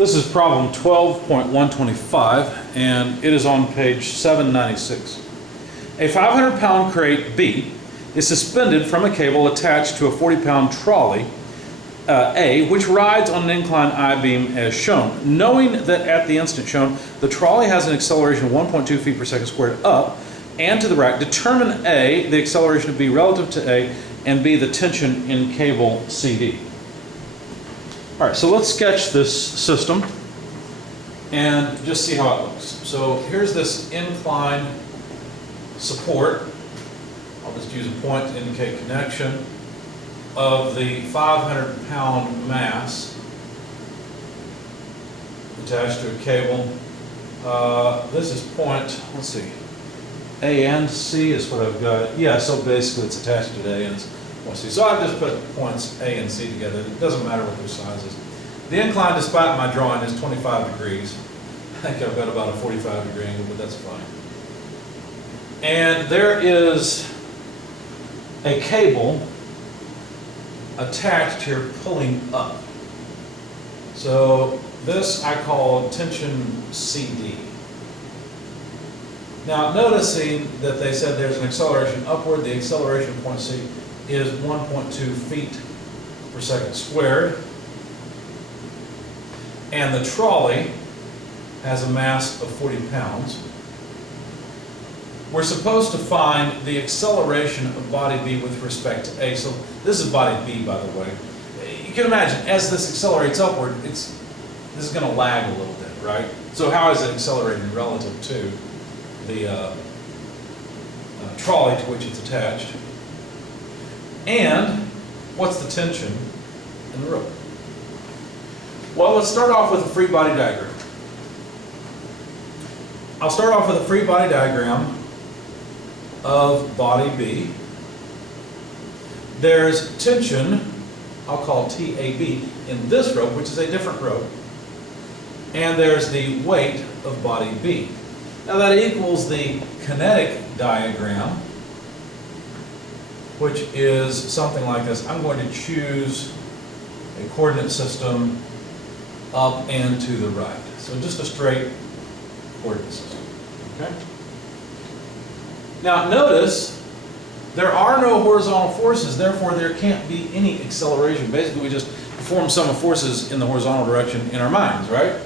This is problem 12.125, and it is on page 796. A 500-pound crate B is suspended from a cable attached to a 40-pound trolley A, which rides on an inclined I-beam as shown. Knowing that at the instant shown, the trolley has an acceleration of 1.2 feet per second squared up and to the right, determine A, the acceleration of B relative to A, and B, the tension in cable CD. All right, so let's sketch this system and just see how it looks. So here's this inclined support. I'll just use a point to indicate connection of the 500-pound mass attached to a cable. This is point, let's see, A and C is what I've got. Yeah, so basically it's attached to A and it's point C. So I've just put points A and C together. It doesn't matter what their size is. The incline, despite my drawing, is 25 degrees. I think I've got about a 45-degree angle, but that's fine. And there is a cable attached here pulling up. So this I call tension CD. Now noticing that they said there's an acceleration upward, the acceleration at point C is 1.2 feet per second squared. And the trolley has a mass of 40 pounds. We're supposed to find the acceleration of body B with respect to A. So this is body B, by the way. You can imagine, as this accelerates upward, this is going to lag a little bit, right? So how is it accelerating relative to the trolley to which it's attached? And what's the tension in the rope? Well, let's start off with a free body diagram. I'll start off with a free body diagram of body B. There's tension, I'll call TAB, in this rope, which is a different rope. And there's the weight of body B. Now that equals the kinetic diagram, which is something like this. I'm going to choose a coordinate system up and to the right. So just a straight coordinate system. Okay? Now notice there are no horizontal forces, therefore there can't be any acceleration. Basically we just perform sum of forces in the horizontal direction in our minds, right?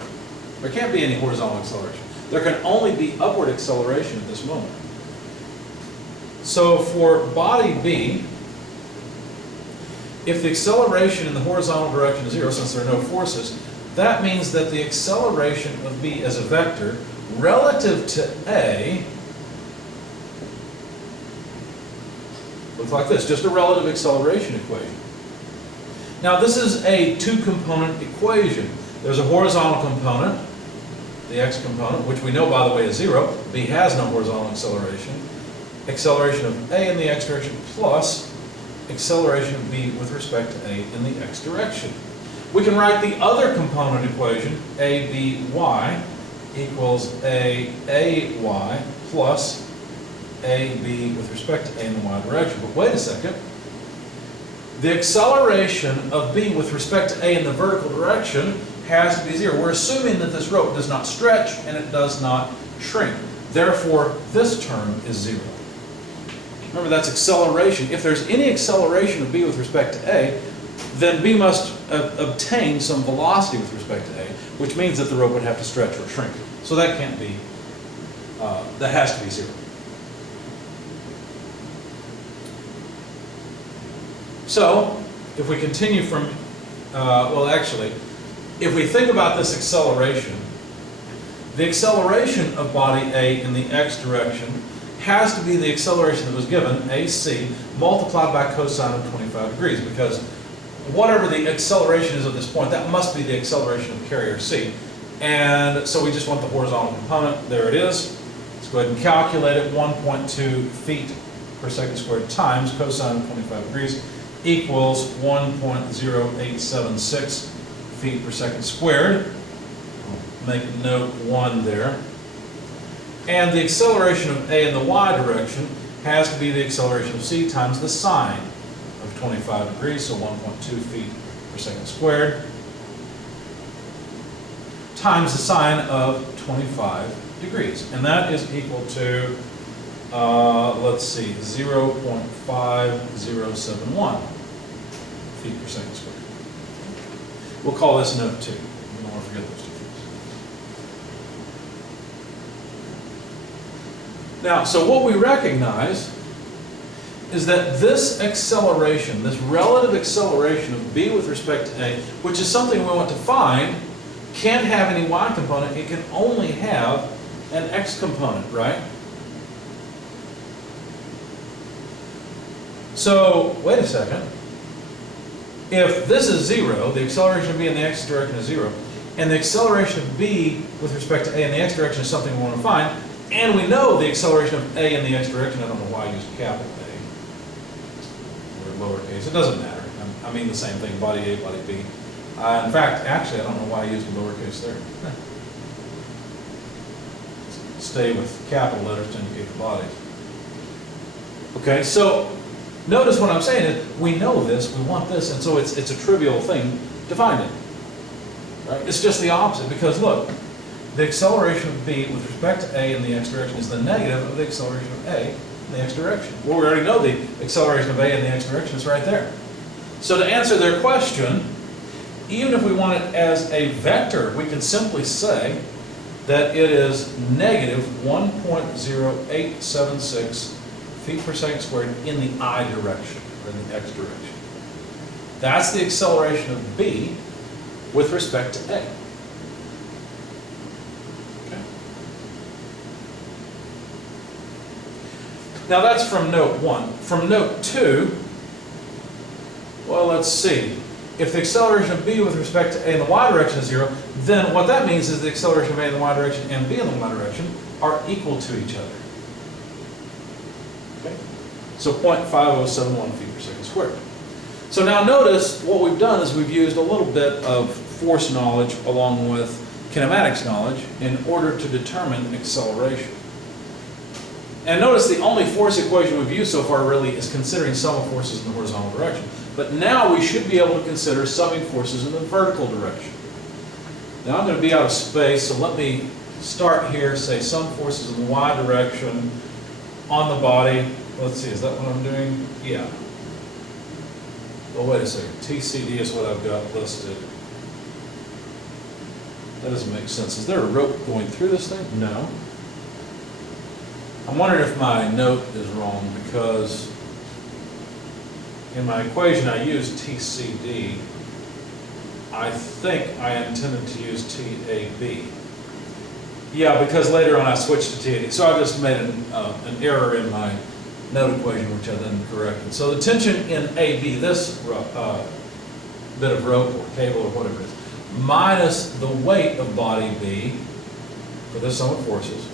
There can't be any horizontal acceleration. There can only be upward acceleration at this moment. So for body B, if the acceleration in the horizontal direction is 0, since there are no forces, that means that the acceleration of B as a vector relative to A looks like this, just a relative acceleration equation. Now this is a two-component equation. There's a horizontal component, the x component, which we know, by the way, is 0. B has no horizontal acceleration. Acceleration of A in the x direction plus acceleration of B with respect to A in the x direction. We can write the other component equation, ABY equals AAY plus AB with respect to A in the y direction. But wait a second. The acceleration of B with respect to A in the vertical direction has to be 0. We're assuming that this rope does not stretch and it does not shrink. Therefore, this term is 0. Remember, that's acceleration. If there's any acceleration of B with respect to A, then B must obtain some velocity with respect to A, which means that the rope would have to stretch or shrink. So that can't be, that has to be 0. So, if we continue from, well actually, if we think about this acceleration, the acceleration of body A in the x direction has to be the acceleration that was given, AC, multiplied by cosine of 25 degrees, because whatever the acceleration is at this point, that must be the acceleration of carrier C. And so we just want the horizontal component. There it is. Let's go ahead and calculate it. 1.2 feet per second squared times cosine of 25 degrees equals 1.0876 feet per second squared. I'll make note 1 there. And the acceleration of A in the y direction has to be the acceleration of C times the sine of 25 degrees, so 1.2 feet per second squared. times the sine of 25 degrees. And that is equal to, let's see, 0.5071 feet per second squared. We'll call this note 2. We don't want to forget those two things. Now, so what we recognize is that this acceleration, this relative acceleration of b with respect to a, which is something we want to find, can't have any y component. It can only have an x component, right? So, wait a second. If this is 0, the acceleration of b in the x direction is 0, and the acceleration of b with respect to a in the x direction is something we want to find, and we know the acceleration of a in the x direction, I don't know why I used capital A, or lowercase, it doesn't matter. I mean the same thing, body A, body B. In fact, actually, I don't know why I used lowercase there. Stay with capital letters to indicate the bodies. Okay, so notice what I'm saying is, we know this, we want this, and so it's a trivial thing to find it. Right? It's just the opposite, because look, the acceleration of b with respect to a in the x direction is the negative of the acceleration of a in the x direction. Well, we already know the acceleration of a in the x direction is right there. So to answer their question, even if we want it as a vector, we can simply say that it is negative 1.0876 feet per second squared in the I direction, or in the x direction. That's the acceleration of b with respect to a. Okay. Now that's from note 1. From note 2, well, let's see. If the acceleration of b with respect to a in the y direction is 0, then what that means is the acceleration of a in the y direction and b in the y direction are equal to each other. Okay? So 0.5071 feet per second squared. So now notice what we've done is we've used a little bit of force knowledge along with kinematics knowledge in order to determine acceleration. And notice the only force equation we've used so far really is considering sum of forces in the horizontal direction. But now we should be able to consider summing forces in the vertical direction. Now I'm going to be out of space, so let me start here, say sum forces in the y direction on the body. Let's see, is that what I'm doing? Yeah. Well, wait a second. TCD is what I've got listed. That doesn't make sense. Is there a rope going through this thing? No. I'm wondering if my note is wrong, because in my equation I used TCD. I think I intended to use TAB. Yeah, because later on I switched to TAD. So I just made an error in my note equation, which I then corrected. So the tension in AB, this bit of rope or cable or whatever it is, minus the weight of body B, for this sum of forces,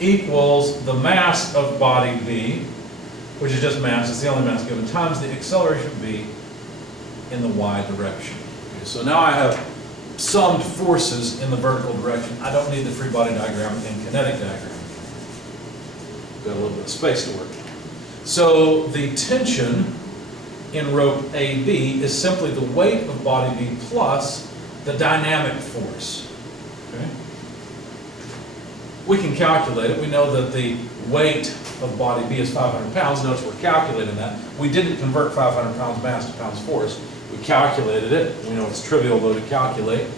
equals the mass of body B, which is just mass, it's the only mass given, times the acceleration of B in the y direction. Okay, so now I have summed forces in the vertical direction. I don't need the free body diagram and kinetic diagram. Got a little bit of space to work. So the tension in rope AB is simply the weight of body B plus the dynamic force. Okay? We can calculate it. We know that the weight of body B is 500 pounds. Notice we're calculating that. We didn't convert 500 pounds mass to pounds force. We calculated it. We know it's trivial, though, to calculate.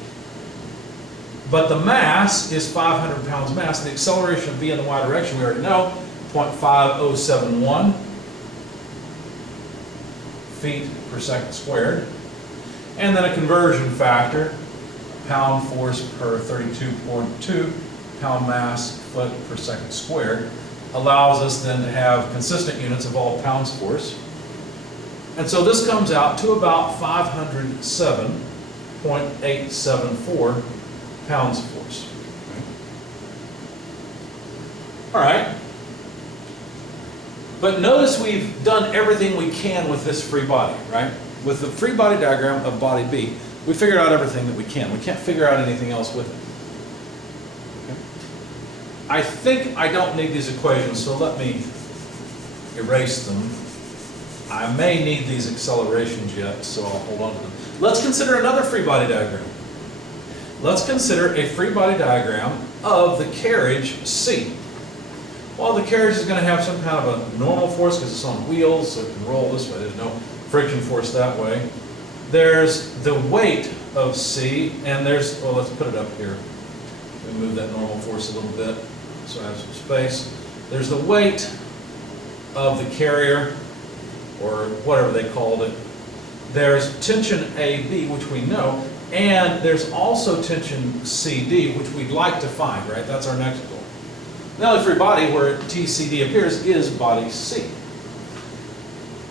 But the mass is 500 pounds mass. The acceleration of B in the y direction, we already know, 0.5071 feet per second squared. And then a conversion factor, pound force per 32.2 pound mass foot per second squared, allows us then to have consistent units of all pounds force. And so this comes out to about 507.874 pounds force. All right. But notice we've done everything we can with this free body, right? With the free body diagram of body B, we figured out everything that we can. We can't figure out anything else with it. Okay? I think I don't need these equations, so let me erase them. I may need these accelerations yet, so I'll hold on to them. Let's consider another free body diagram. Let's consider a free body diagram of the carriage C. Well, the carriage is going to have some kind of a normal force because it's on wheels, so it can roll this way. There's no friction force that way. There's the weight of C, and there's, well, let's put it up here. Let me move that normal force a little bit so I have some space. There's the weight of the carrier, or whatever they called it. There's tension AB, which we know, and there's also tension CD, which we'd like to find, right? That's our next goal. The only free body where TCD appears is body C.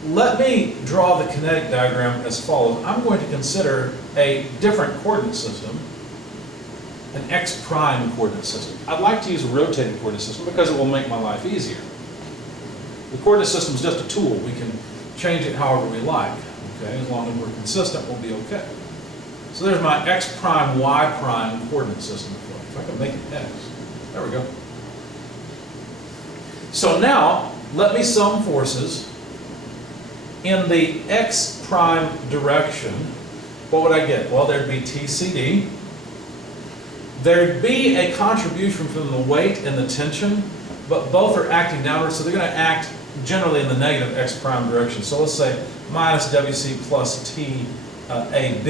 Let me draw the kinetic diagram as follows. I'm going to consider a different coordinate system, an x prime coordinate system. I'd like to use a rotating coordinate system because it will make my life easier. The coordinate system is just a tool. We can change it however we like. Okay? As long as we're consistent, we'll be okay. So there's my x prime, y prime coordinate system. If I can make it x. There we go. So now, let me sum forces in the x prime direction. What would I get? Well, there'd be TCD. There'd be a contribution from the weight and the tension, but both are acting downward, so they're going to act generally in the negative x prime direction. So let's say minus WC plus TAB.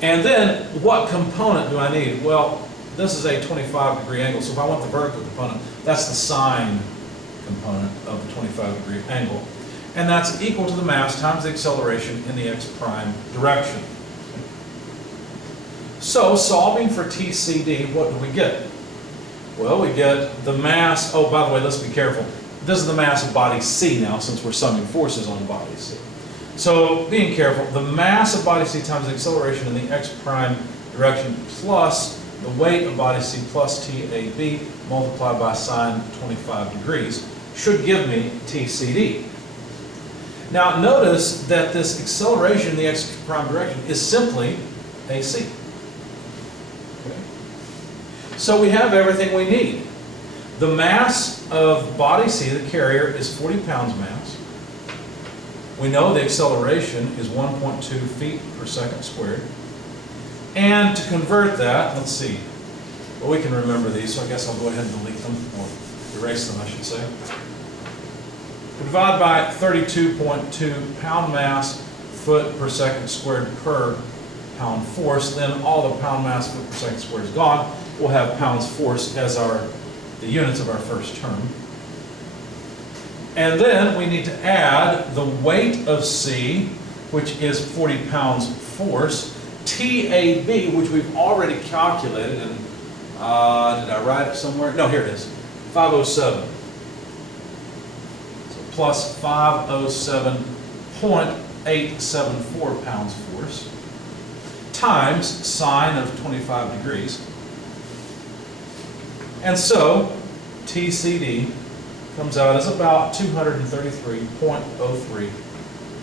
And then, what component do I need? Well, this is a 25-degree angle, so if I want the vertical component, that's the sine component of the 25-degree angle. And that's equal to the mass times the acceleration in the x prime direction. So, solving for TCD, what do we get? Well, we get the mass, oh, by the way, let's be careful. This is the mass of body C now, since we're summing forces on body C. So, being careful, the mass of body C times the acceleration in the x prime direction plus the weight of body C plus TAB multiplied by sine 25 degrees should give me TCD. Now, notice that this acceleration in the x prime direction is simply AC. Okay. So we have everything we need. The mass of body C, the carrier, is 40 pounds mass. We know the acceleration is 1.2 feet per second squared. And to convert that, let's see. Well, we can remember these, so I guess I'll go ahead and delete them, or erase them, I should say. We divide by 32.2 pound mass foot per second squared per pound force. Then all the pound mass foot per second squared is gone. We'll have pounds force as the units of our first term. And then we need to add the weight of C, which is 40 pounds force, TAB, which we've already calculated, and did I write it somewhere? No, here it is, 507. So plus 507.874 pounds force times sine of 25 degrees. And so TCD comes out as about 233.03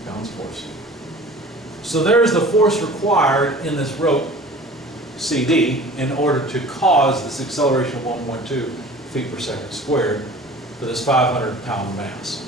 pounds force. So there's the force required in this rope CD in order to cause this acceleration of 1.2 feet per second squared for this 500-pound mass.